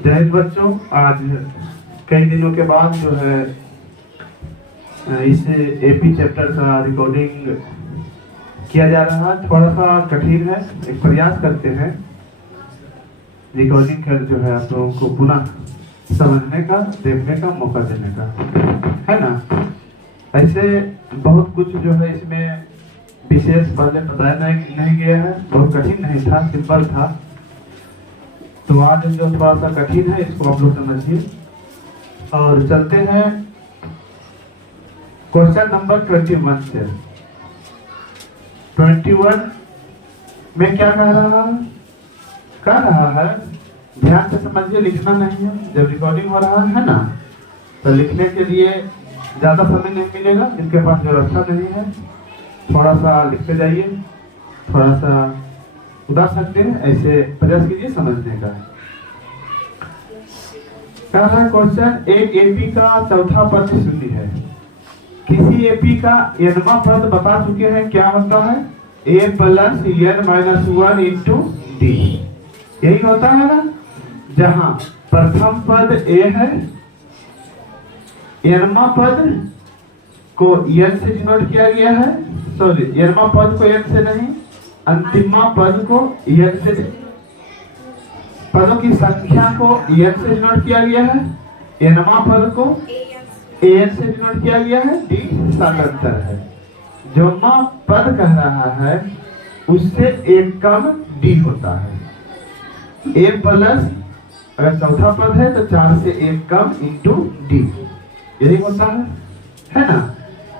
जय हिंद बच्चों। आज कई दिनों के बाद जो है इस एपी चैप्टर का रिकॉर्डिंग किया जा रहा है। थोड़ा सा कठिन है, एक प्रयास करते हैं रिकॉर्डिंग कर जो है आप लोगों को पुनः समझने का, देखने का मौका देने का, है ना। ऐसे बहुत कुछ जो है इसमें विशेष पहले बताया नहीं गया है, बहुत कठिन नहीं था, सिंपल था। तो आज जो थोड़ा सा कठिन है इसको आप लोग समझिए और चलते हैं क्वेश्चन नंबर 21 से। 21 में क्या कह रहा है ध्यान से समझिए, लिखना नहीं है। जब रिकॉर्डिंग हो रहा है ना, तो लिखने के लिए ज्यादा समय नहीं मिलेगा। जिनके पास व्यवस्था नहीं है थोड़ा सा लिखते जाइए, थोड़ा सा उड़ा सकते हैं, ऐसे प्रयास कीजिए समझने का। क्या है क्वेश्चन, एक एपी का चौथा पद शून्य है। किसी एपी का nवां पद बता चुके हैं क्या होता है, a plus n minus 1 into D. यही होता है ना, जहां प्रथम पद a है, nवां पद को n से डिनोट किया गया है। सॉरी, nवां पद को n से नहीं, अंतिमा पद को n से, पदों की संख्या को n से डिनोट किया गया है। nवां पद को an से डिनोट किया गया है, d सालांतर है। जो मां पद कह रहा है उससे एक कम d होता है। a प्लस अगर चौथा पद है तो 4 से एक कम इंटू d, यही होता है ना।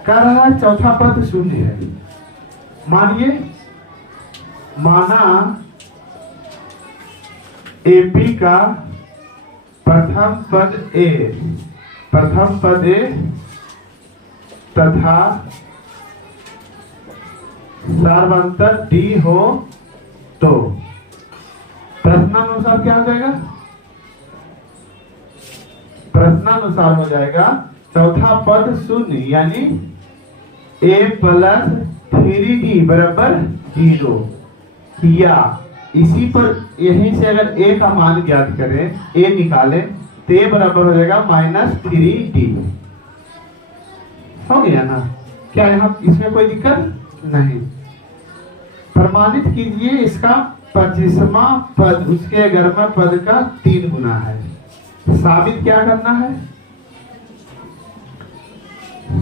कह रहा है चौथा पद शून्य है। मानिए, माना एपी का प्रथम पद a तथा सार्वंतर d हो तो प्रश्नानुसार क्या हो जाएगा, प्रश्नानुसार हो जाएगा चौथा पद शून्य, यानी a प्लस 3d बराबर 0। या इसी पर यहीं से अगर a का मान ज्ञात करें, a निकालें तो a बराबर हो जाएगा माइनस 3d। हो गया ना। क्या यहाँ इसमें कोई दिक्कत नहीं। प्रमाणित कीजिए इसका 25वां पद उसके 11वां पद का 3 गुना है। साबित क्या करना है,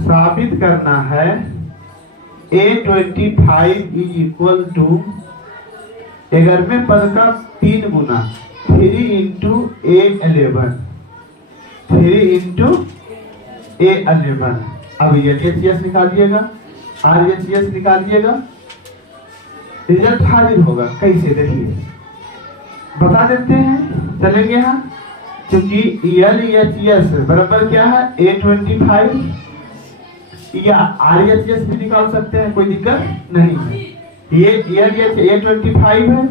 साबित करना है a25 इज इक्वल टू 11वें पद का 3 गुना 3 इंटू a11, 3 इंटू a11। अब LHS निकालिएगा, RHS निकालिएगा, रिजल्ट हाजिर होगा। कैसे देखिए, बता देते हैं, चलेंगे यहाँ। क्योंकि LHS बराबर क्या है, a25, या RHS भी निकाल सकते हैं, कोई दिक्कत नहीं है। ये a25 है,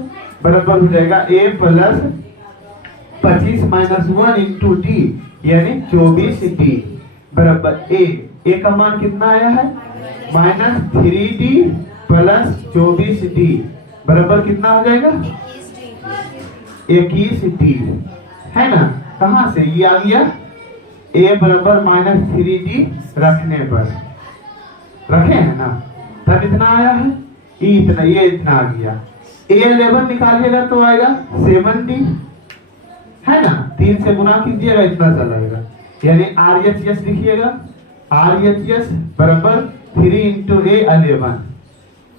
बराबर हो जाएगा a plus 25 minus 1 into D, यानी 24d बराबर a का मान कितना आया है, माइनस 3d प्लस 24d बराबर कितना हो जाएगा, 21d, है ना। कहां से ये आ गया, a बराबर माइनस 3d रखने पर, रखे हैं ना, तब इतना आया है, इतना, ये इतना आ गया। a11 निकालिएगा तो आएगा 7d, है ना। 3 से गुना कीजिएगा, इतना चलाएगा, यानी RHS लिखिएगा। RHS बराबर 3 इंटू a11,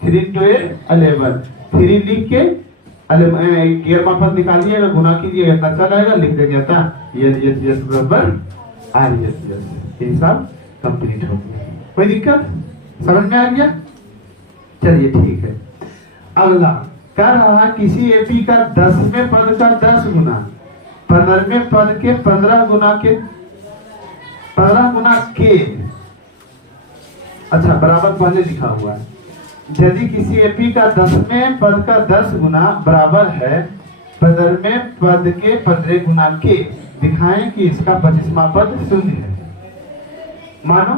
3 इंटू a11, 3 लिख के 11वां पद निकालिएगा, गुना कीजिएगा, इतना चलाएगा, लिख देंगे था LHS बराबर RHS। हिसाब कंप्लीट हो गया, कोई दिक्कत समझ में आ गया। चलिए ठीक है। अगला कह रहा है किसी एपी का 10वें पद का 10 गुना 15वें पद के 15 गुना के 15 गुना के, अच्छा बराबर पहले लिखा हुआ है। यदि किसी एपी का 10वें पद का 10 गुना बराबर है 15वें पद के 15 गुना के, दिखाएं कि इसका 25वां पद शून्य है। मानो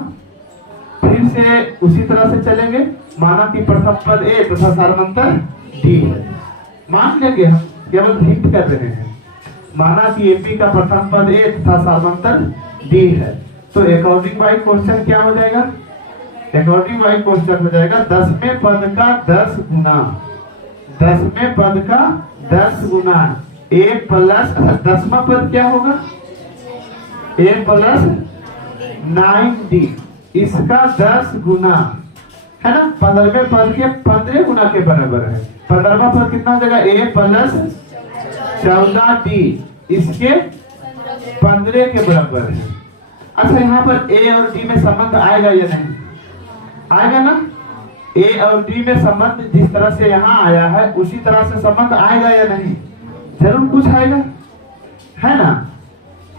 फिर से उसी तरह से चलेंगे। माना कि प्रथम पद a तथा सार्वंतर d है। मान लेंगे, हम केवल हिंट कर रहे हैं। माना कि एपी का प्रथम पद ए तथा सामांतर डी है, तो अकॉर्डिंग बाई क्वेश्चन क्या हो जाएगा? अकॉर्डिंग बाई क्वेश्चन हो जाएगा 10वें पद का 10 गुना, 10वें पद का 10 गुना ए प्लस 10वां पद क्या होगा? ए प्लस 9d, इसका 10 गुना है ना, 15वें पद के 15 गुना के बराबर है। 15वां पद कितना हो जाएगा? ए प्लस 14d, इसके 15 के बराबर है। अच्छा, यहाँ पर ए और डी में संबंध आएगा या नहीं? आएगा ना। ए और डी में संबंध जिस तरह से यहाँ आया है उसी तरह से संबंध आएगा या नहीं? जरूर कुछ आएगा, है ना।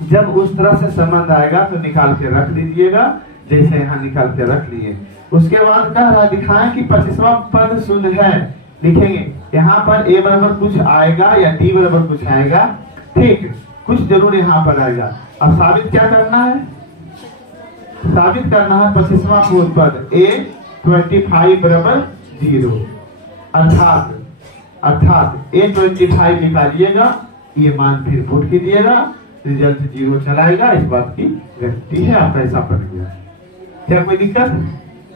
जब उस तरह से संबंध आएगा तो निकाल के रख दीजिएगा, जैसे यहाँ निकाल के रख लिए। उसके बाद कह रहा दिखाएं कि 25वां पद शून्य है, लिखेंगे यहाँ पर ए बराबर कुछ आएगा या डी बराबर कुछ आएगा, ठीक, कुछ जरूर यहाँ पर आएगा। अब साबित क्या करना है? साबित करना है 25वां पूर्ण पद ए 25 बराबर 0, अर्थात ए 25 निकालिएगा, ये मान फिर पुट कीजिएगा, रिजल्ट 0 चलाएगा। इस बात की गारंटी है, आपका ऐसा बन गया। क्या कोई दिक्कत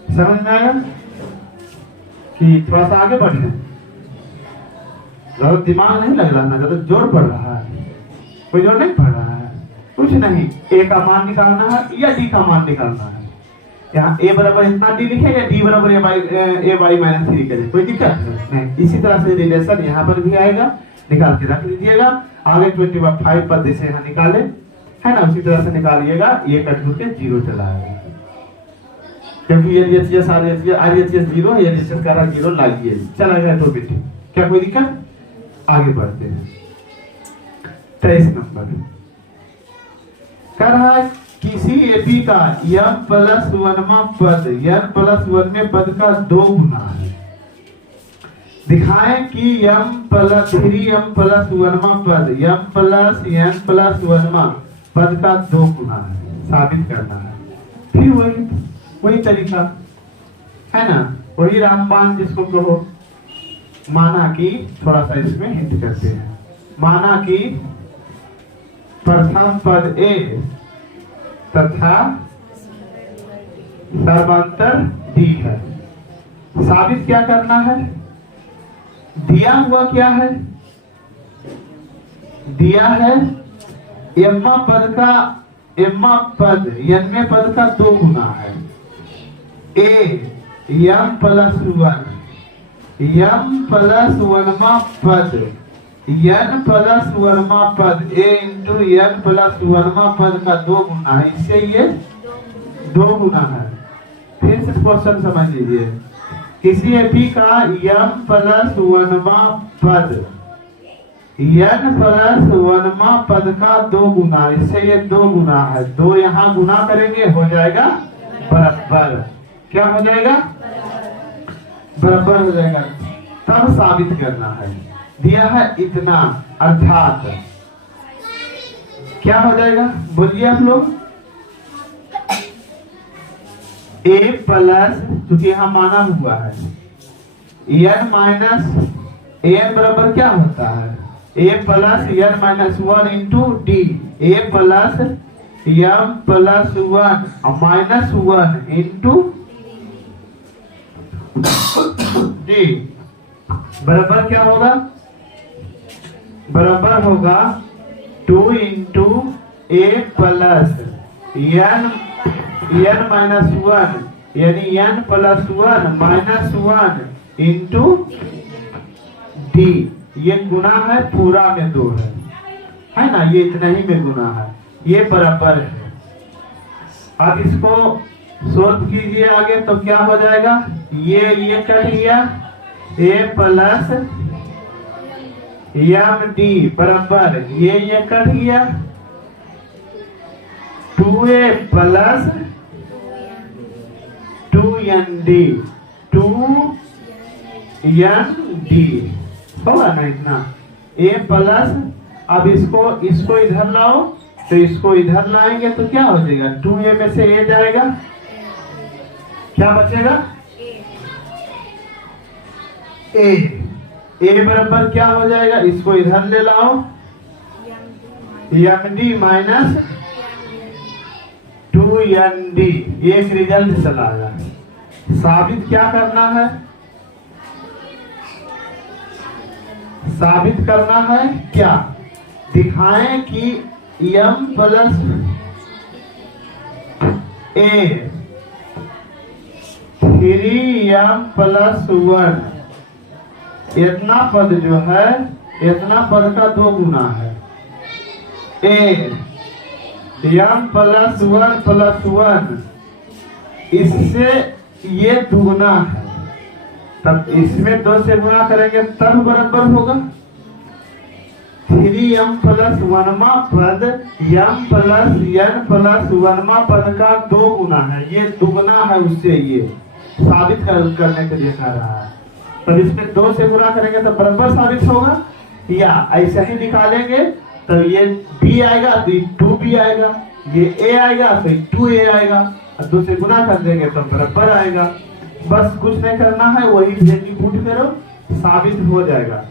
समझ में आया कि थोड़ा सा आगे बढ़े? ज्यादा दिमाग नहीं लग रहा ना, ज्यादा जोर पड़ रहा है? कोई जोर नहीं पड़ रहा है? कुछ नहीं, ए का मान निकालना है या डी का मान निकालना है। यहाँ ए बराबर इतना डी लिखेगा, डी बराबर ए वाई माइनस 3 करें, कोई दिक्कत नहीं। इसी तरह से रिलेशन यहाँ पर भी आएगा, निकाल के रख दीजिएगा। आगे 25 पद से यहाँ निकाले, है ना, उसी तरह से निकालिएगा, ये कट के 0 चला आएगा, क्योंकि LHS RHS 0 है, LHS का 0 लागिए चला गया तो बेटे, क्या कोई दिक्कत? आगे बढ़ते हैं। 23 नंबर कह रहा है किसी एपी का m प्लस 1वां पद n प्लस 1वें पद का 2 गुना है। दिखाएं कि m प्लस 3m प्लस 1वां पद m प्लस n प्लस 1वां पद का 2 गुना है, साबित करना है। फिर वही तरीका है ना, वही रामबाण जिसको कहो। माना कि थोड़ा सा इसमें हिंट करते हैं, माना कि प्रथम पद ए तथा सर्वांतर डी है। साबित क्या करना है? दिया हुआ क्या है? दिया है एम्मा पद यन्मे पद का 2 गुना है। ए यम प्लस 1 1वां पद n प्लस 1वां पद a इंटू n प्लस 1वां पद का 2 गुना है, इससे ये 2 गुना है। फिर से क्वेश्चन समझ लीजिए, किसी एपी का m प्लस 1वां पद n प्लस 1वां पद का 2 गुना, इससे ये 2 गुना है। 2 यहाँ गुना करेंगे हो जाएगा बराबर। क्या हो जाएगा? बराबर हो जाएगा। तब साबित करना है। दिया है इतना, अर्थात क्या हो जाएगा? बोलिए आप लोग। a प्लस, क्योंकि यहाँ माना हुआ है, n माइनस n बराबर क्या होता है? a plus n minus 1 into D, a plus m plus 1 minus 1 into D बराबर क्या होगा? बराबर होगा 2 into A plus n minus 1, यानी n plus 1 minus 1 into D. ये गुना है, पूरा में 2 है ना, ये इतना ही में गुना है, ये बराबर है। अब इसको सोल्व कीजिए आगे तो क्या हो जाएगा? ये कट गया, a प्लस एम डी बराबर ये कट गया 2a प्लस 2nd 2nd होगा ना इतना। a प्लस, अब इसको इधर लाओ, तो इसको इधर लाएंगे तो क्या हो जाएगा? 2a में से a जाएगा, क्या बचेगा? a बराबर क्या हो जाएगा? इसको इधर ले लाओ, एम डी माइनस 2ND, एक रिजल्ट चला गया। साबित क्या करना है? साबित करना है क्या? दिखाएं कि m plus a 3m plus 1 इतना पद जो है, इतना पद का 2 गुना है। a m प्लस 1 प्लस 1 इससे ये दुगुना है, तब इसमें 2 से गुना करेंगे तब बराबर होगा। 3m प्लस 1मा पद m प्लस n प्लस 1मा पद का 2 गुना है, ये दुगुना है उससे, ये साबित करने के लिए कह रहा है। तब इसमें 2 से गुना करेंगे तो बराबर साबित होगा, या ऐसे ही निकालेंगे तो ये b आएगा तो 2b आएगा, ये a आएगा तो 2a आएगा, और 2 से गुना कर देंगे तो बराबर आएगा। बस कुछ नहीं करना है, वही वैल्यू पुट करो, साबित हो जाएगा,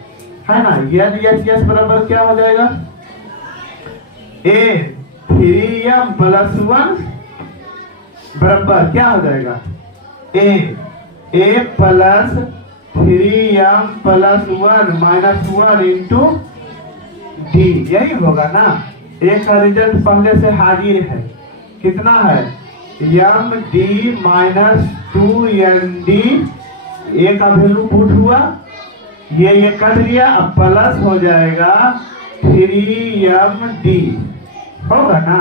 है ना। यस बराबर क्या हो जाएगा? a 3m प्लस 1 बराबर क्या हो जाएगा? a plus 3m plus 1 minus 1 into d, यही होगा ना। एक का रिजल्ट पहले से हाजिर है, कितना है? एम डी माइनस 2ND, ए का वैल्यू पुट हुआ, ये कट गया, अब प्लस हो जाएगा 3MD, होगा ना।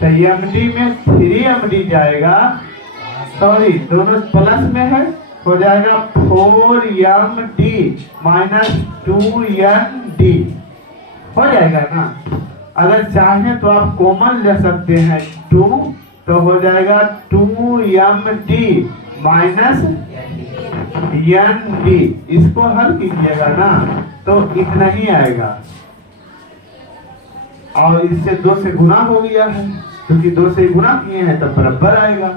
तो MD में 3MD जाएगा, सॉरी दोनों प्लस में है, हो जाएगा 4MD माइनस 2ND, हो जाएगा ना। अगर चाहें तो आप कॉमन ले सकते हैं 2, तो हो जाएगा 2MD माइनस ND, इसको हल कीजिएगा ना तो इतना ही आएगा, और इससे 2 से गुना हो गया है, क्योंकि 2 से गुना किए हैं तब बराबर आएगा,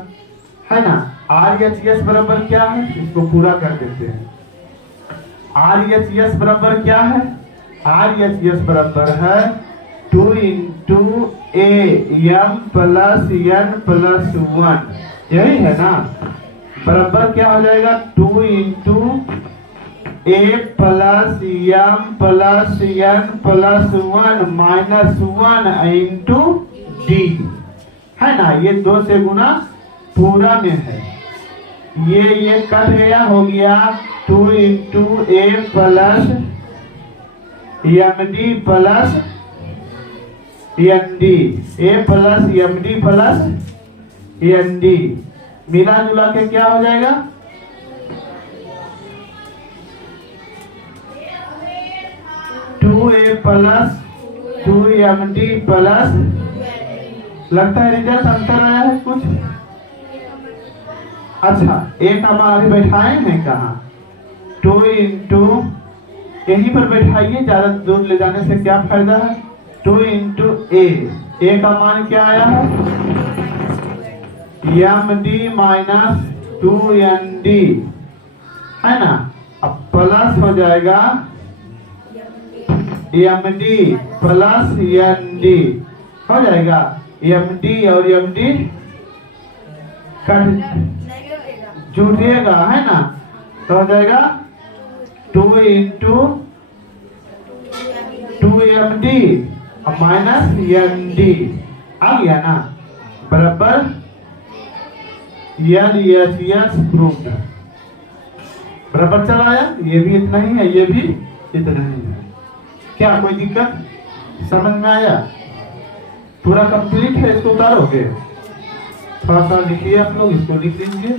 है ना। RHS बराबर क्या है, इसको पूरा कर देते हैं। RHS बराबर क्या है? RHS बराबर है 2 into AM plus n plus 1, यही है ना। बराबर क्या हो जाएगा? 2 into a plus m plus n plus 1 minus 1 into d, है ना। ये 2 से गुना पूरा में है, ये कट गया, हो गया 2 into a plus MD plus ND, a plus MD plus ND, मिला जुला के क्या हो जाएगा? a प्लस 2MD प्लस, लगता है रिजल्ट अंतर आया है कुछ। अच्छा, a का मान अभी बैठाए हैं कहाँ? 2 इंटू, यहीं पर बैठाइए, ज्यादा दूर ले जाने से क्या फायदा है। 2 इंटू a का मान क्या आया है? MD माइनस 2ND, है ना। अब प्लस हो जाएगा MD प्लस ND, हो जाएगा। MD और MD जुड़ेगा, है ना, तो हो जाएगा 2 इंटू 2MD माइनस ND, आ गया ना, बराबर LHS प्रूव्ड, बराबर चला आया। ये भी इतना ही है, ये भी इतना ही है। क्या कोई दिक्कत समझ में आया? पूरा कंप्लीट है, इसको उतारोगे, थोड़ा सा लिखिए आप लोग, इसको लिख लीजिए।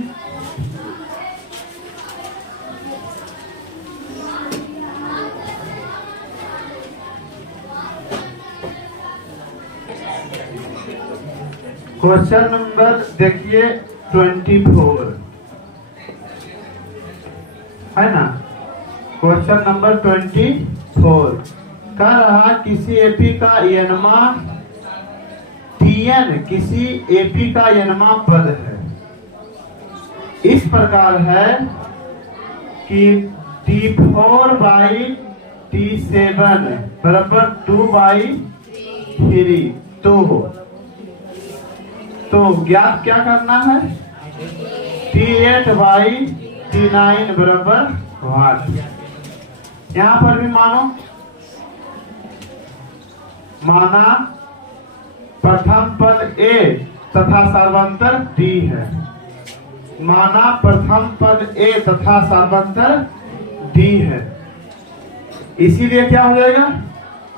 क्वेश्चन नंबर देखिए 24, है ना। क्वेश्चन नंबर 24 कह रहा किसी एपी का एनमा Tn किसी एपी का एनमा पद है, इस प्रकार है कि T4 बाई T7 बराबर 2 बाई 3। तो ज्ञात क्या करना है? T8 बाई T9 बराबर वाट। यहां पर भी माना प्रथम पद A तथा सर्वांतर D है। माना प्रथम पद A तथा सर्वांतर D है। इसीलिए क्या हो जाएगा?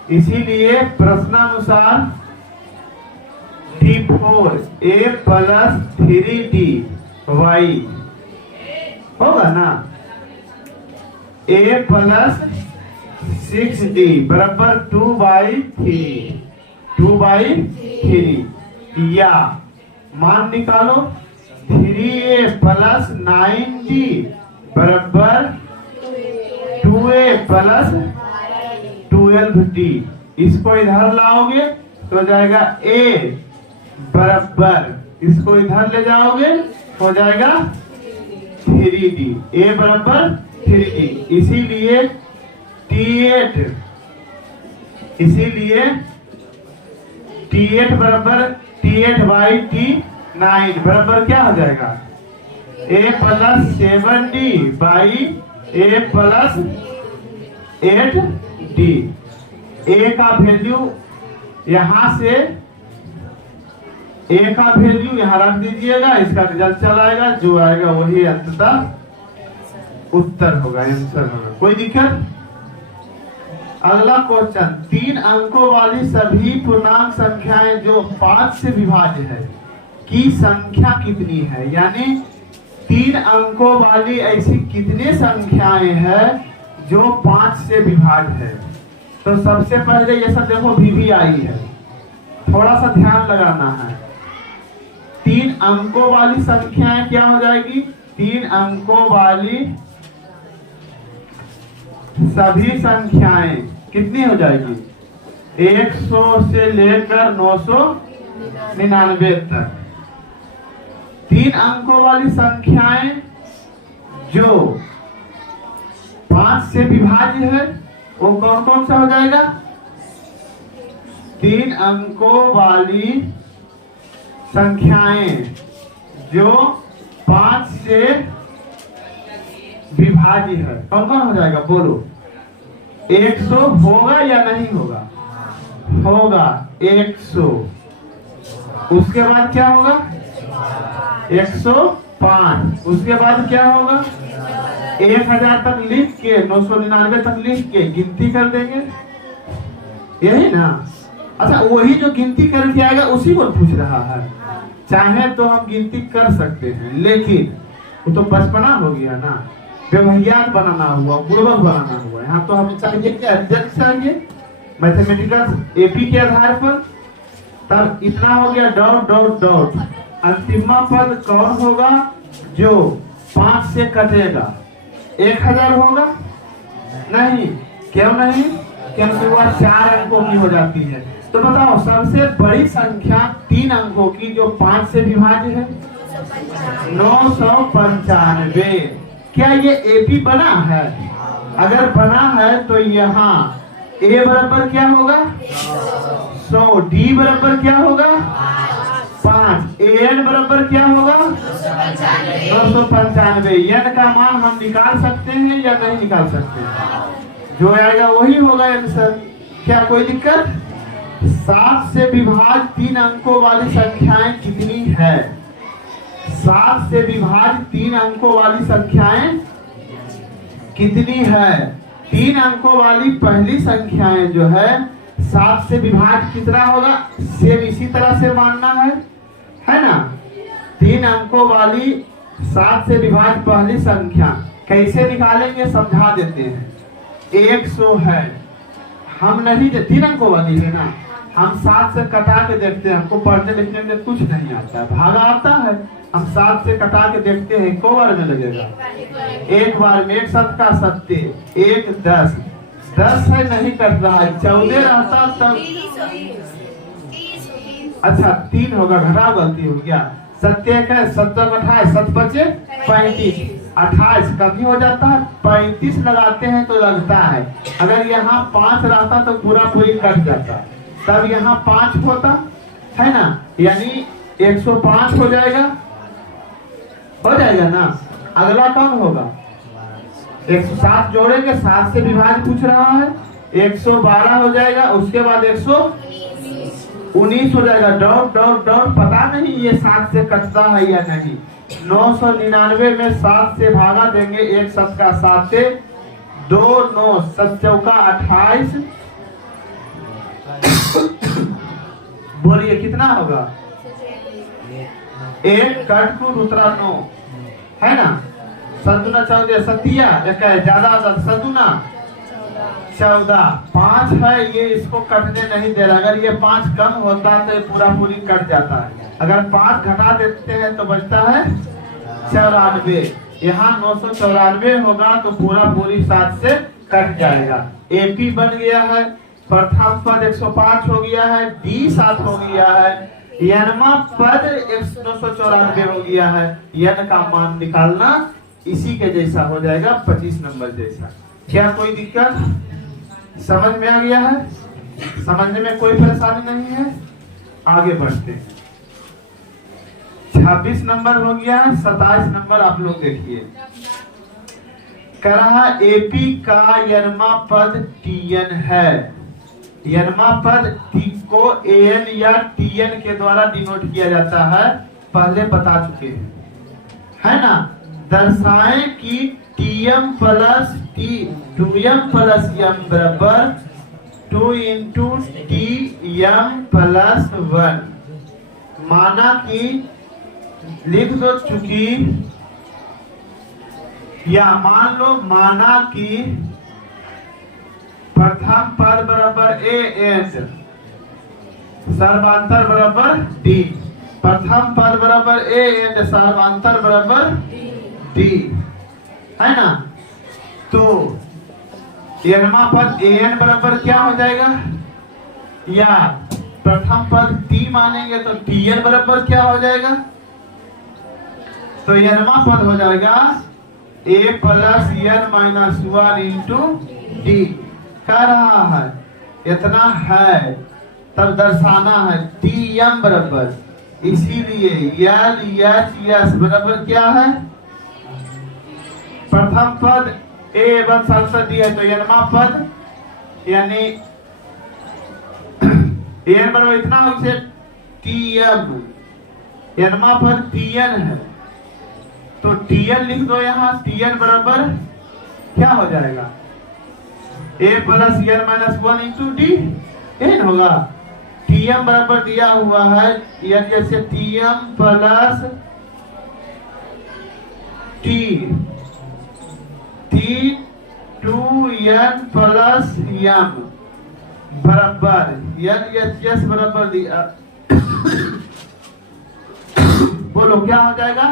इसीलिए प्रश्नानुसार T4 A plus 3D Y होगा ना। A प्लस 6D बराबर 2/3 या मान निकालो 3A प्लस 9D बराबर 2A प्लस 12D। इसको इधर लाओगे तो हो जाएगा A बराबर, इसको इधर ले जाओगे हो जाएगा 3D। A बराबर 3D। इसीलिए T8 बराबर T8 बाई T9 बराबर क्या हो जाएगा? A plus 7D by A plus 8D। A का वैल्यू यहां से A का वैल्यू यहां रख दीजिएगा, इसका रिजल्ट चलाएगा, जो आएगा वही अंततः उत्तर होगा, आंसर होगा। कोई दिक्कत? अगला क्वेश्चन, 3 अंकों वाली सभी पूर्णांक संख्याएं जो 5 से विभाज्य है की संख्या कितनी है? यानी 3 अंकों वाली ऐसी कितनी संख्याएं हैं जो 5 से विभाज्य है? तो सबसे पहले ये सब देखो VVI है, थोड़ा सा ध्यान लगाना है। 3 अंकों वाली संख्याएं क्या हो जाएगी? 3 अंकों वाली सभी संख्याएं कितनी हो जाएगी? 100 से लेकर 999 तक। 3 अंकों वाली संख्याएं जो 5 से विभाज्य है वो कौन कौन सा हो जाएगा? 3 अंकों वाली संख्याएं जो 5 से विभाज्य है कौन कौन हो जाएगा? बोलो। 100 होगा या नहीं होगा? होगा 100। उसके बाद क्या होगा? 105। उसके बाद क्या होगा? 1000 तक लिख के 999 तक लिख के गिनती कर देंगे, यही ना। अच्छा, वही जो गिनती करके आएगा उसी को पूछ रहा है। चाहे तो हम गिनती कर सकते हैं, लेकिन वो तो बचपना हो गया ना, व्यवहारियात बनाना हुआ, गुणवक बनाना हुआ। यहाँ तो हमें चाहिए क्या? रिजल्ट चाहिए मैथमेटिकल AP के आधार पर। तब इतना हो गया डॉट डॉट डॉट। अंतिमा पद कौन होगा जो 5 से कटेगा? 1000 होगा? नहीं। क्यों नहीं? क्योंकि वह 4 अंकों की हो जाती है। तो बताओ सबसे बड़ी संख्या 3 अंकों की जो 5 से विभाज्य है? 995। क्या ये AP बना है? अगर बना है तो यहाँ A बराबर क्या होगा? 100। D बराबर क्या होगा? 5। AN बराबर क्या होगा? 995। n का मान हम निकाल सकते हैं या नहीं निकाल सकते? जो आएगा वही होगा आंसर। क्या कोई दिक्कत? 7 से विभाज्य 3 अंकों वाली संख्याएं कितनी है? 7 से विभाज्य 3 अंकों वाली संख्याएं कितनी है? 3 अंकों वाली पहली संख्याएं जो है 7 से विभाज्य कितना होगा? सेम इसी तरह से मानना है ना। 3 अंकों वाली 7 से विभाज्य पहली संख्या कैसे निकालेंगे समझा देते हैं। 100 है, हम नहीं, 3 अंकों वाली है ना, हम 7 से कटा के देखते हैं। हमको पढ़ने लिखने में कुछ नहीं आता है, भागा आता है। हम 7 से कटा के देखते हैं, 1 बार में लगेगा? 1 बार में। 1 7 का 7, 1 10 10 है, नहीं कट रहा है। 14 रहता तब। अच्छा 3 होगा, घटा गलती हो गया। 7 का 7 28, 7 बचे 35, 28 कभी हो जाता है। 35 लगाते हैं तो लगता है। अगर यहाँ 5 रहता तो पूरा पूरी कट जाता। तब यहाँ 5 होता है ना, यानी 105 हो जाएगा ना। अगला कौन होगा, 107 जोड़ेंगे, 7 से विभाज्य पूछ रहा है, 112 हो जाएगा, उसके बाद 119 हो जाएगा। डॉट डॉट डॉट, पता नहीं ये 7 से कटता है या नहीं। 999 में 7 से भागा देंगे, 1 7 का 7 से 2 9 7 चौका 28। बोलिए कितना होगा, 1 कट को दूसरा 9 है ना, सदुना 14 सतिया ज्यादा सदुना 14, 5 है, ये इसको कटने नहीं दे रहा। अगर ये 5 कम होता तो ये पूरा पूरी कट जाता है। अगर 5 घटा देते हैं तो बचता है 94। यहाँ 994 होगा तो पूरा पूरी 7 से कट जाएगा। एपी बन गया है, प्रथम पद 105 हो गया है, डी 7 हो गया है, यनमा पद 994 हो गया है। यन का मान निकालना इसी के जैसा हो जाएगा, 25 नंबर जैसा। क्या कोई दिक्कत समझ में आ गया है? समझने में कोई परेशानी नहीं है? आगे बढ़ते हैं। 26 नंबर हो गया है, 27 नंबर आप लोग देखिए। कह रहा एपी का यनमा पद टीएन है। यनमा पद टी को एन या टीएन के द्वारा डिनोट किया जाता है, पहले बता चुके हैं, है ना। दर्शाएं कि TM plus T 2m plus m बराबर 2 इंटू टी एम प्लस 1। माना कि लिख दो चुकी, या मान लो माना कि प्रथम पद बराबर ए एन, सर्वांतर बराबर डी। प्रथम पद बराबर ए एन, सर्वांतर बराबर डी, है ना। तो यनमा पद एन बराबर क्या हो जाएगा, या प्रथम पद टी मानेंगे तो टीएन बराबर क्या हो जाएगा, तो यनमा पद हो जाएगा a plus N minus 1 into d. कह रहा है इतना है, तब दर्शाना है टी एम बराबर, इसीलिए एल एच एस बराबर क्या है, प्रथम पद ए एवं संसद है तो यनमा पद यानी एन बराबर इतना हो से टी एम, यनमा पद टीएन है तो टीएन लिख दो यहाँ। टीएन बराबर क्या हो जाएगा, a plus N minus 1 into d n होगा। टीएम बराबर दिया हुआ है एन, जैसे t m plus t 2n plus m बराबर एन एच एस बराबर दिया। बोलो क्या हो जाएगा,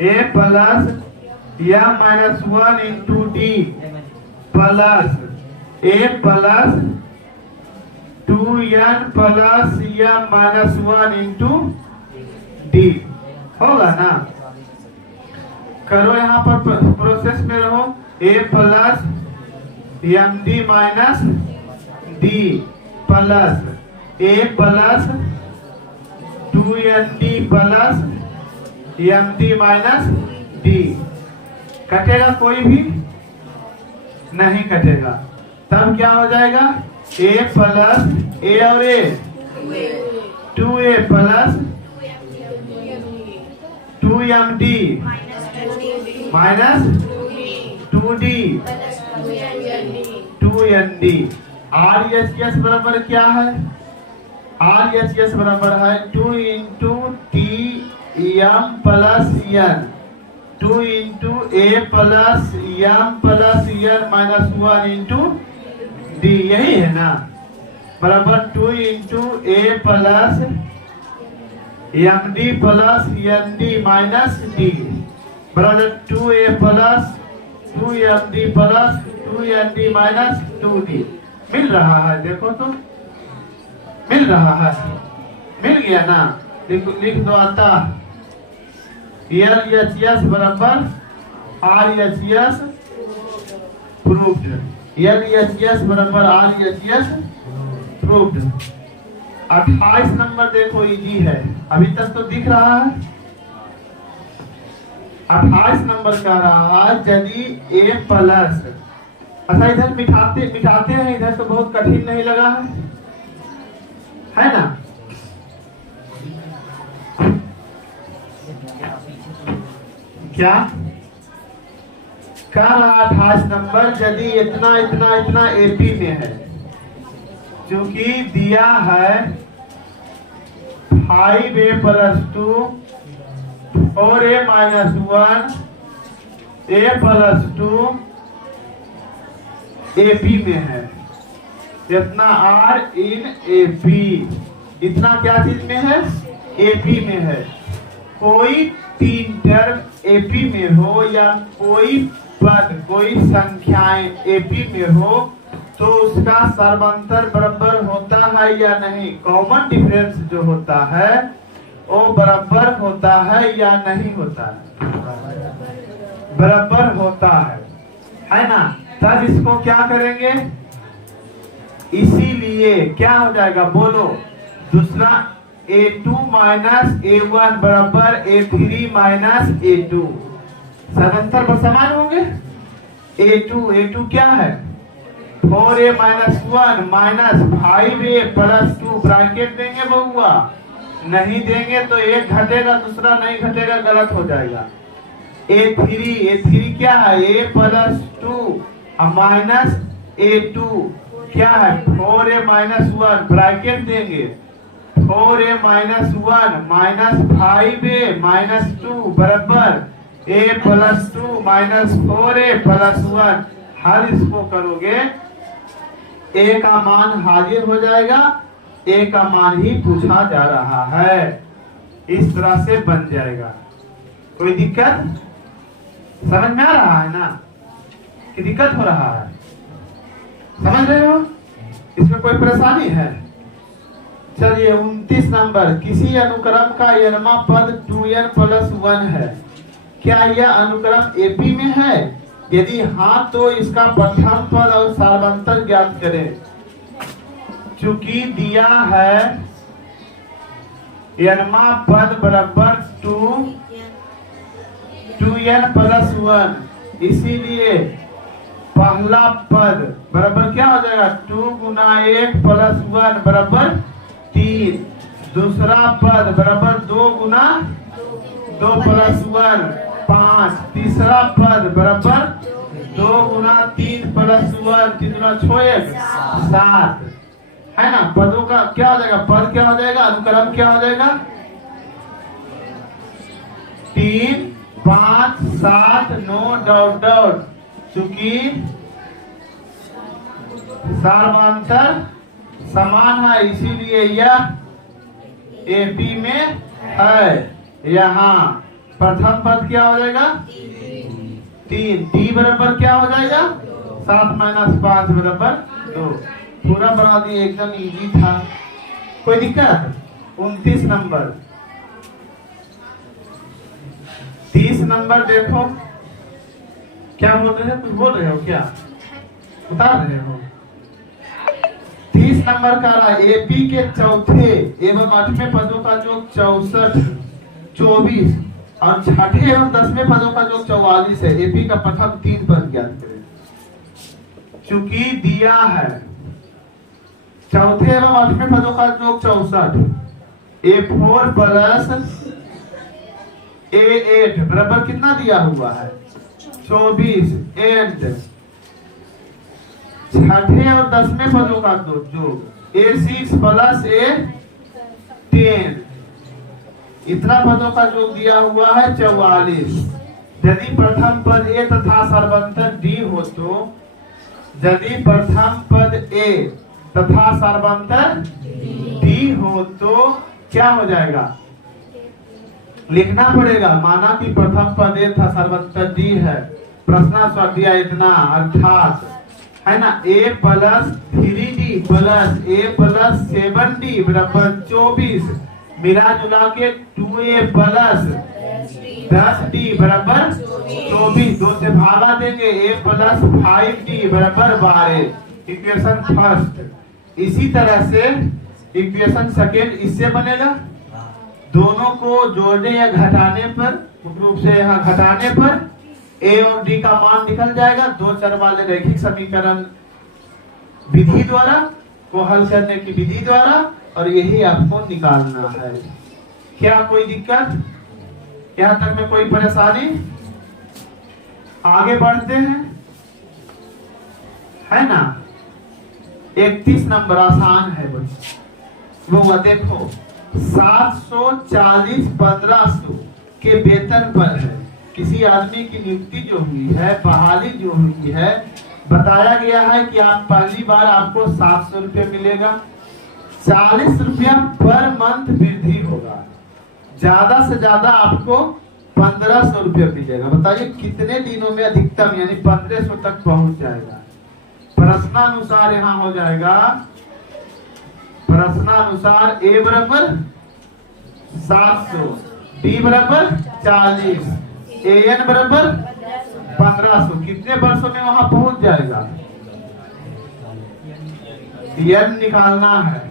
a plus m minus 1 into d plus a plus 2n plus m minus 1 into d होगा ना। करो यहाँ पर प्रोसेस में रहो, a plus M D minus d plus a plus 2n D plus M D minus D. कटेगा कोई भी नहीं कटेगा, तब क्या हो जाएगा, ए प्लस ए और A 2a plus 2md minus 2d 2nd। R H S बराबर क्या है, आर एच एस बराबर है 2 into T M plus N, 2 into A plus M plus N minus 1 into D, यही है ना, बराबर 2 into A plus M D plus N D minus D बराबर 2a plus 2md plus 2nd minus 2d। मिल रहा है, देखो तो मिल रहा है, मिल गया ना। लिख दो आता एल एच एस बराबर are H S proved. LHS बराबर RHS प्रूव्ड। 28 नंबर देखो इजी है, अभी तक तो दिख रहा है। 28 नंबर कह रहा है यदि A प्लस, अच्छा इधर मिटाते हैं, इधर तो बहुत कठिन नहीं लगा है ना? क्या कह रहा 28 नंबर यदि इतना इतना इतना AP में है, क्योंकि दिया है 5A plus 2 4A minus 1 A plus 2 AP में है, इतना R इन AP, इतना क्या चीज में है? AP में है। कोई तीन टर्म AP में हो या कोई पद कोई संख्याएं AP में हो तो उसका सर्वांतर बराबर होता है या नहीं? कॉमन डिफरेंस जो होता है वो बराबर होता है या नहीं होता है? बराबर होता है ना? तब इसको क्या करेंगे? इसीलिए क्या हो जाएगा बोलो? दूसरा A2 माइनस A1 बराबर A3 माइनस A2, सदंतर पर समान होंगे। A2 क्या है? 4A minus 1 minus 5A plus 2, bracket देंगे बहुआ? नहीं देंगे तो एक घटेगा दूसरा नहीं घटेगा, गलत हो जाएगा। A3 क्या है? A प्लस 2 माइनस A2 क्या है? 4A माइनस 1, ब्रैकेट देंगे 4A minus 1 minus 5A minus 2 बराबर A plus 2 minus 4A plus 1। हर इसको करोगे A का मान हाजिर हो जाएगा, A का मान ही पूछा जा रहा है, इस तरह से बन जाएगा। कोई दिक्कत समझ में आ रहा है ना कि दिक्कत हो रहा है? समझ रहे हो? इसमें कोई परेशानी है? चलिए 29 नंबर, किसी अनुक्रम का n पद 2n प्लस 1 है, क्या यह अनुक्रम AP में है? यदि हाँ तो इसका प्रथम पद और सर्वांतर ज्ञात करें। चूंकि दिया है n पद बराबर 2n प्लस 1, इसीलिए पहला पद बराबर क्या हो जाएगा? 2 गुना 1 प्लस 1 बराबर 3, दूसरा पद बराबर 2 गुना 2 प्लस 1 5, तीसरा पद बराबर 2 गुना 3 प्लस 1 3 गुना 6 7, है ना? पदों का क्या हो जाएगा? पद क्या हो जाएगा? अनुक्रम क्या हो जाएगा? 3 5 7 9 डॉट डॉट, चूंकि सर्वांतर समान है इसीलिए यह AP में है। यहाँ प्रथम पद क्या हो जाएगा? 3, D बराबर क्या हो जाएगा? 7 माइनस 5 बराबर 2। पूरा बना दिए, एकदम इजी था। कोई दिक्कत? 29 नंबर। 30 नंबर देखो, क्या बोल रहे हैं? कुछ बोल रहे हो क्या? बता रहे हो? 30 नंबर का रहा AP के चौथे एवं 8वें पदों का जो 64 24 और 6ठे एवं 10वें पदों का जो 44 है। AP का प्रथम 3 पद ज्ञात करें। चूंकि दिया है चौथे एवं 8वें पदों का जो 64, A4 प्लस A8 बराबर कितना दिया हुआ है? 24 एंड 6ठे और 10वें पदों का जो A6 प्लस A10, इतना पदों का जो दिया हुआ है 44। यदि प्रथम पद A तथा सर्वांतर D हो तो, यदि प्रथम पद A तथा सर्वांतर D हो तो क्या हो जाएगा? लिखना पड़ेगा। माना कि प्रथम पद A था सर्वांतर D है, प्रश्न स्वर दिया इतना, अर्थात है ना A plus 3D plus A plus 7D बराबर 24, मिला जुला के 2A प्लस 10d बराबर 24, 2 से भागा देंगे a प्लस 5d बराबर 12, इक्वेशन फर्स्ट। इसी तरह से इक्वेशन सेकेंड इससे बनेगा, दोनों को जोड़ने या घटाने पर, मुख्य रूप से यहाँ घटाने पर a और d का मान निकल जाएगा। दो चर वाले रैखिक समीकरण विधि द्वारा, को हल करने की विधि द्वारा, और यही आपको निकालना है। क्या कोई दिक्कत, यहाँ तक में कोई परेशानी? आगे बढ़ते हैं, है ना। 31 नंबर आसान है वो देखो, 740 1500 के वेतन पर है किसी आदमी की नियुक्ति जो हुई है, बहाली जो हुई है, बताया गया है कि आप पहली बार आपको 700 रुपये मिलेगा, 40 रुपया पर मंथ वृद्धि होगा, ज्यादा से ज्यादा आपको 1500 रुपये मिलेगा। बताइए कितने दिनों में अधिकतम यानी 1500 तक पहुंच जाएगा। प्रश्नानुसार यहाँ हो जाएगा, प्रश्नानुसार a बराबर 700, d बराबर 40, an बराबर 1500, कितने वर्षों में वहां पहुंच जाएगा? n निकालना है।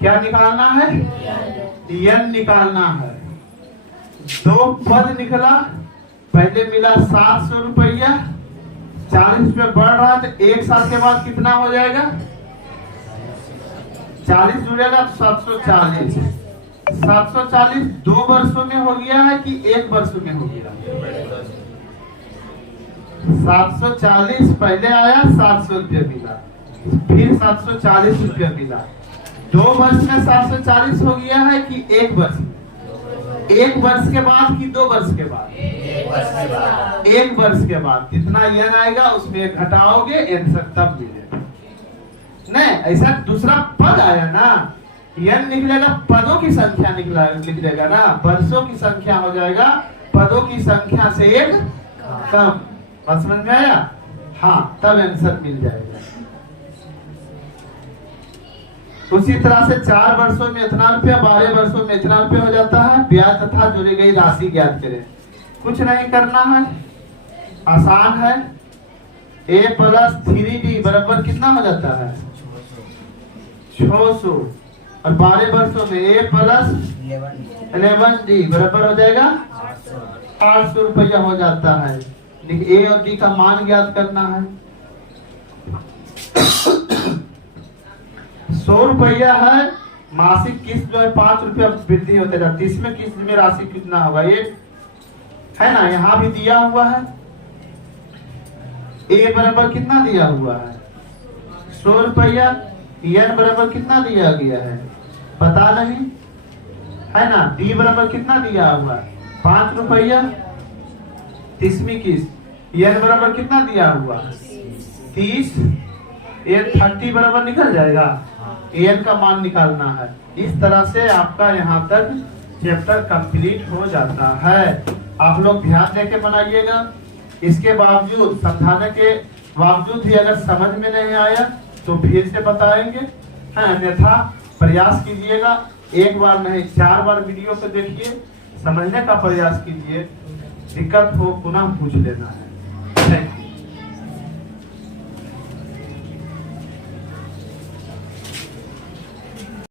क्या निकालना है? n निकालना है। दो पद निकला, पहले मिला 700 रुपया, 40 रुपये बढ़ रहा है तो एक साल के बाद कितना हो जाएगा? 40 जुड़ेगा तो 740, 740 2 वर्षों में हो गया है कि 1 वर्ष में हो गया? 740 पहले आया, 700 रुपये मिला, फिर 740 रुपये मिला, 2 वर्ष में 740 हो गया है कि 1 वर्ष में? 1 वर्ष के बाद कि 2 वर्ष के बाद? 1 वर्ष के बाद। कितना n आएगा उसमें घटाओगे, आंसर तब मिलेगा। नहीं, ऐसा दूसरा पद आया ना, n निकलेगा, पदों की संख्या निकलेगा ना, वर्षों की संख्या हो जाएगा पदों की संख्या से 1 कम। बात समझ में आया? हाँ, तब आंसर मिल जाएगा। उसी तरह से 4 वर्षों में इतना रुपया, 12 वर्षों में इतना रुपया हो जाता है। ब्याज तथा जोड़ी गई राशि ज्ञात करें। कुछ नहीं करना है, आसान है। a प्लस 3d बराबर कितना हो जाता है? 600, और 12 वर्षों में a प्लस 11d बराबर हो जाएगा 800 रुपया हो जाता है। लेकिन a और d का मान ज्ञात करना है। 100 रुपया है, मासिक किस्त जो है 5 रुपया वृद्धि होते जाती है। इसमें किस्त में राशि कितना होगा? ये है ना, यहाँ भी दिया हुआ है। a बराबर कितना दिया हुआ है? 100 रुपया। n बराबर कितना दिया गया है? पता नहीं, है ना। d बराबर कितना दिया हुआ है? 5 रुपया। 30वीं किस्त। n बराबर कितना दिया हुआ? 30। 30 बराबर निकल जाएगा। an का मान निकालना है। इस तरह से आपका यहाँ तक चैप्टर कंप्लीट हो जाता है। आप लोग ध्यान देके बनाइएगा। इसके बावजूद, समझाने के बावजूद भी अगर समझ में नहीं आया तो फिर से बताएंगे, है, अन्यथा प्रयास कीजिएगा। 1 बार नहीं 4 बार वीडियो को देखिए, समझने का प्रयास कीजिए। दिक्कत हो पुनः पूछ लेना है।